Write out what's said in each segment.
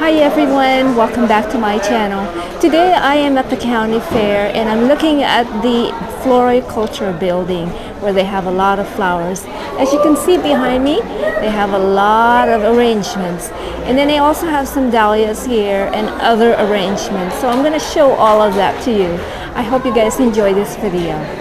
Hi everyone, welcome back to my channel. Today I am at the county fair and I'm looking at the floriculture building where they have a lot of flowers. As you can see behind me, they have a lot of arrangements. And then they also have some dahlias here and other arrangements. So I'm going to show all of that to you. I hope you guys enjoy this video.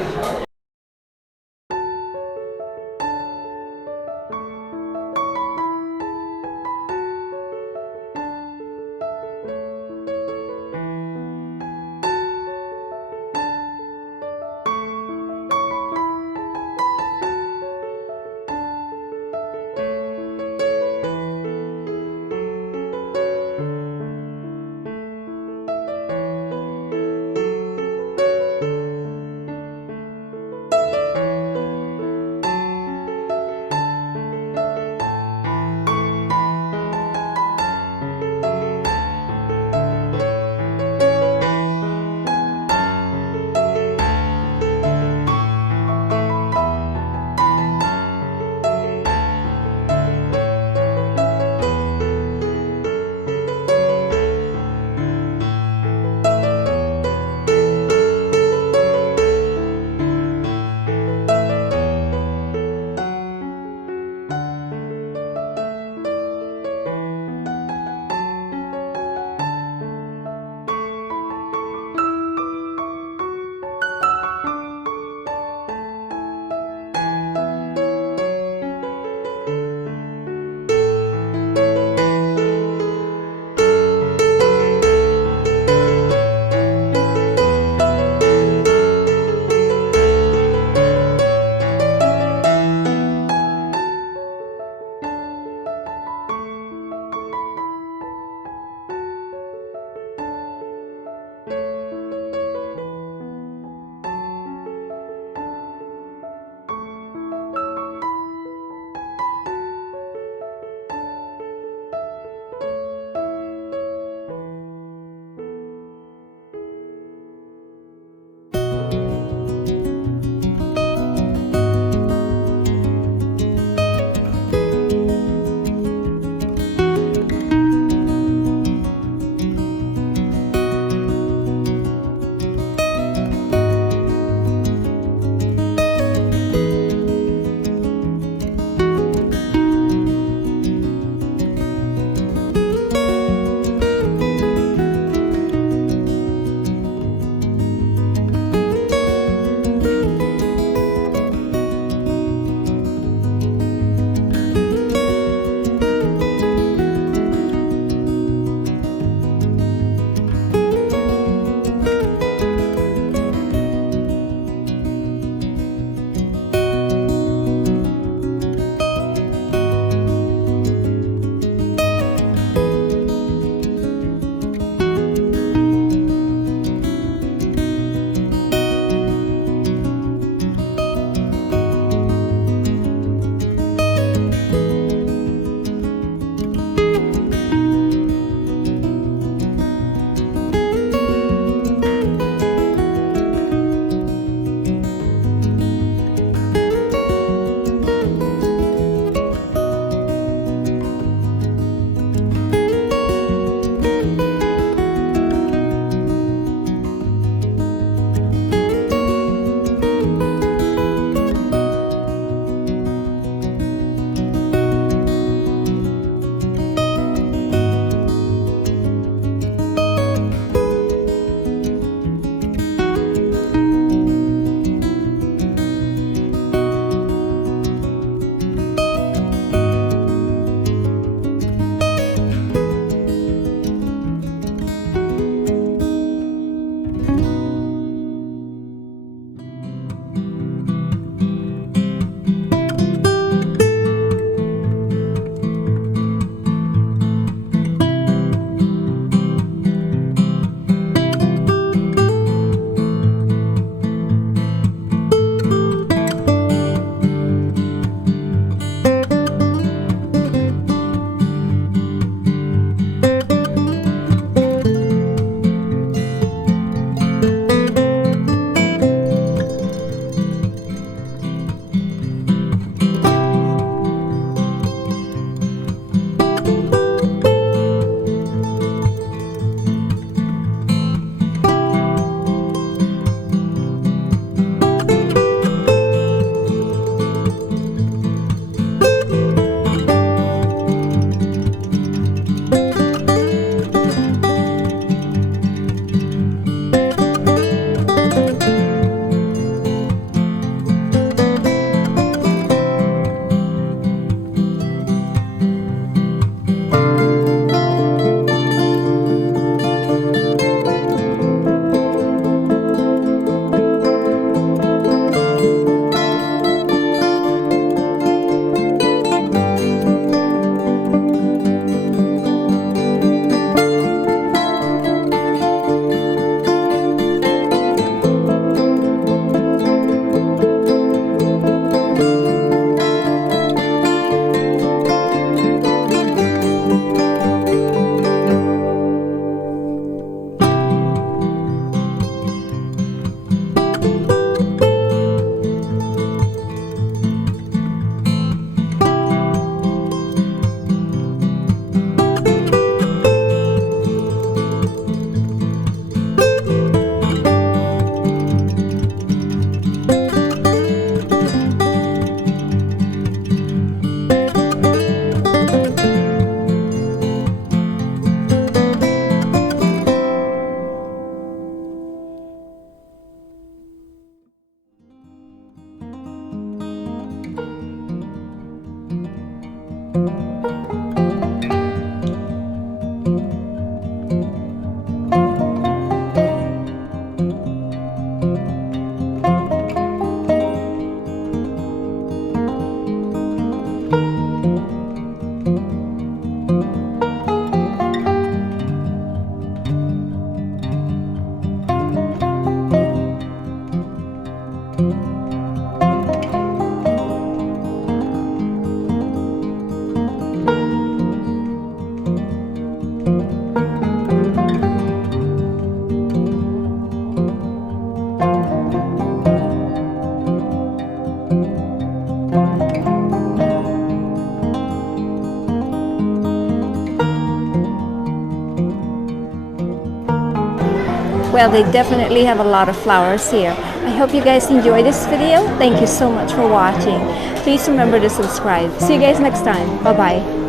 Well, they definitely have a lot of flowers here. I hope you guys enjoyed this video. Thank you so much for watching. Please remember to subscribe. See you guys next time. Bye-bye.